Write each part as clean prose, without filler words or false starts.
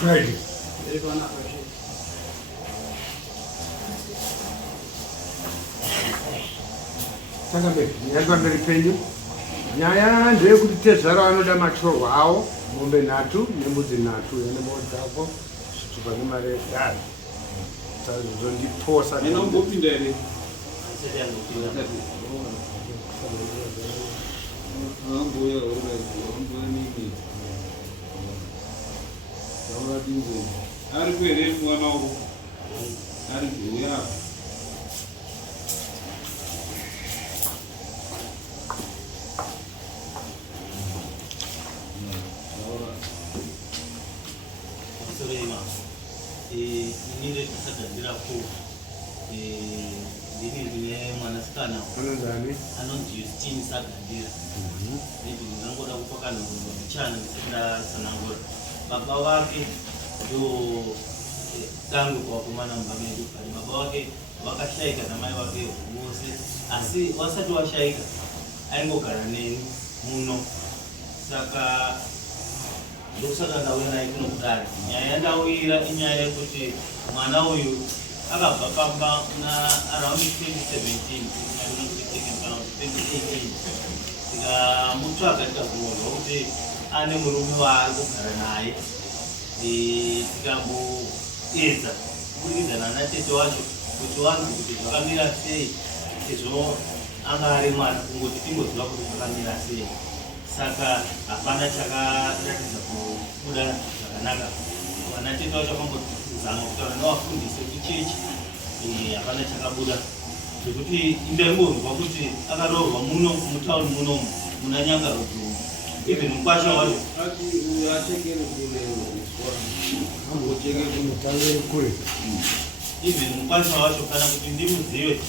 Friday. Takamberi penyu nyaya ndeyekuti tezvaro anoda machorwa awo mombe nhatu nembudzi nhatu yanemombe dzako zvitupa nemari yedari zvondiposa inombopinda here ari kuhere mwana wavo ari kuuya inire kusagadzira ko ndine mwanasikana anonzi Justine Sagandira nditi ndingangoda kupa kanhorwa muchana ndisindasanangura baba vake ndo tangu kuvakomana mumba medu kati baba vake vakashayika namai vake vose asi vasati vashayika aingogara neni muno saka ndokusaka ndauya naye kuno kudare nyaya yandauyira inyaya yekuti mwana uyu akabva pamba around 2017 tikamutsvaga tikakuonzwa kuti ane murume waari kugara naye tikamboedza kuburikidza natete wacho kuti wanzi kuti zvakamira sei sezvo anga ari mwana kungoti tingoziva kuti zvakamira sei saka hapana chakaratidza kubuda zvakanaka vanatete vacho vakambozama kutaura nevafundisi vekuchechi hapana chakabuda zvekuti imbaingonzwa kuti akaroorwa muno mutauni munomu muna nyanga rudhumbu even mukwasha wacho even mukwasha wacho kana kuti ndimuzive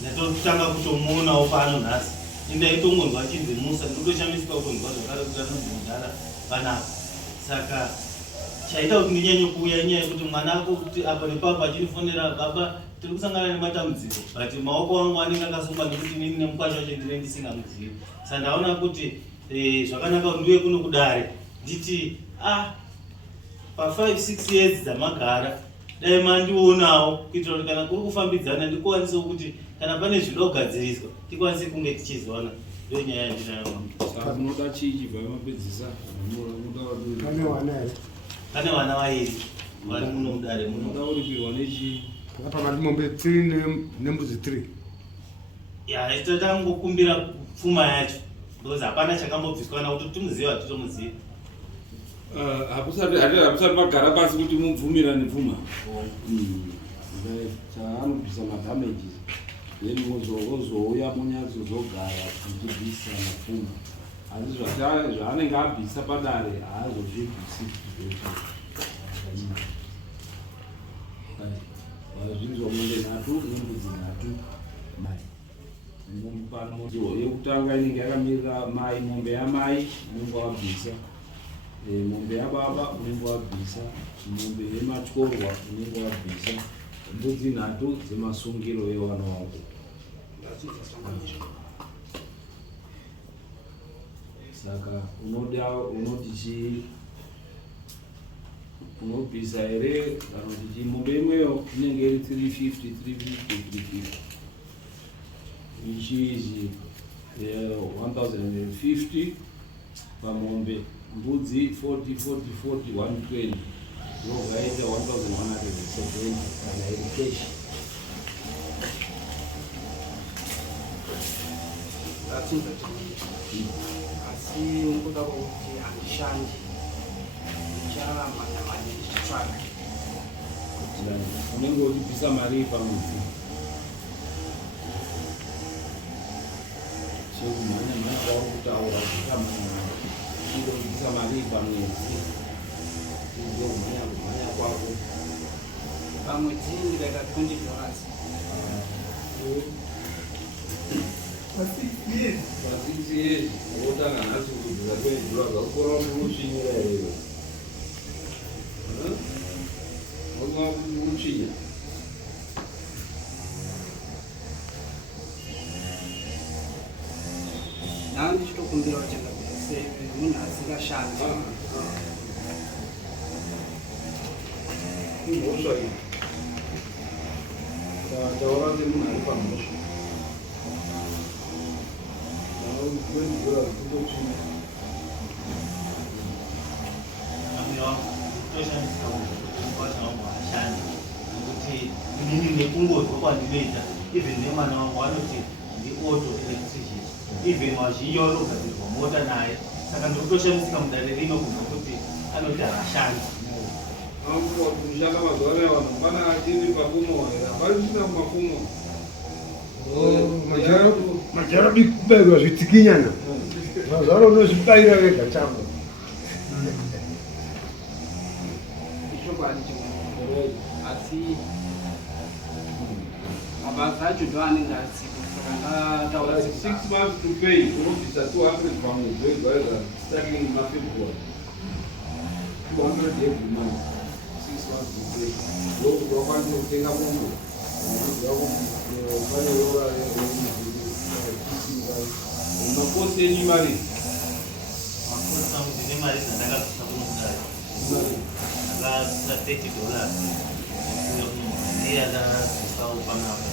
ndatotanga kutomuonawo pano nhasi indaitongonzwa achinzi musa ndinotoshamisika kutonzwa zvakare kuti anonzi mudhara panapa saka chaita kuti ndinyanye kuuya inyaya yekuti mwana ako kuti apa nepapa achinifonera baba tiri kusangana nematambudziko but maoko angu anenge akasungwa nekuti nini nemukwasha wacho ndine ndisingamuzivi saka ndaona kuti zvakanaka kuti ndiwe kuno kudare nditi pa5-6 years dzamagara dai mandionawo kuitira kuti kana kuri kufambidzana ndikukwanisewo kuti kana pane zvinoda kugadziriswa tikwanise kunge tichizoona ndo nyaya yandinayo unoda chii chibva mapedzisa pane vana vairi vari muno mudare munoda uripirwa nechii apa mandimombe 3 nembudzi 3 ya tatangokumbira pfuma yacho because hapana chakambobviswa kana kuti timuziva titomuziva hakusati magara pasi kuti mubvumirane pfuma chaanobvisa madamages then ozouya munyazozogara kuchibvisa mapfuma asi zvaanenge abvisa padare haazozvibvisi zvinzwa mombe nhatu nembudzi nhatu mai pano yekutanga inenge yakamirira mai mombe yamai unenge wabvisa mombe yababa unenge wabvisa mombe yematyorwa unenge wabvisa mbudzi nhatu dzemasungiro yewana wako saka unoti chii unobvisa here kana kuti chii mombe imweyo inenge iri 350 ichizi 1050 pamombe mbudzi 40 120 zvogaita 1170 kana iri keshi asi nikuda kuti handishandi ndicharamanya mari ndichitsvaga unenge uchibvisa mari pamwedzi sekumhanya kwauri kutaura uchibvisa mari pamwedzi ndokumhanya kwako pamwedzi ndikaita $20 pa6 years wotanga nhasi kubvisa $20 ukora unosvinyira here unosvinya nawe ndichitokumbira kuchenda munhu asingashandi imhosva iyi taura semunhu ari pamhosva wendivura zvitotsvina toshandisa mukwasha wangu hashandi nekuti inini nekungodwa kwandinoita even nemwana wangu anoti ndi-auto electrician even wazhinji vanogadzirwa mota naye saka ndikutoshandisika mudare rimwe kubva kuti anoti hashandi kushanda mazuva anaya vanhu pana tiri pafumo hapasina mafumo majara diki kubairwa zvitikinyana mazuva ano unozvibaira vega changu chokwadi chimwe asi mabasa acho ndo anenge asiko saka ndataura 6 months to pay unobvisa 200 pamwedzi wegwaiza starting mafebruary 200 every month 6 months to pay ndokuti wakwanisa kutenga mombe pane Roora makosi enyu mari makosi angu ndine mari dzandakabvisa kunokudai akasvika $30 ndiyadakabvisawo panapa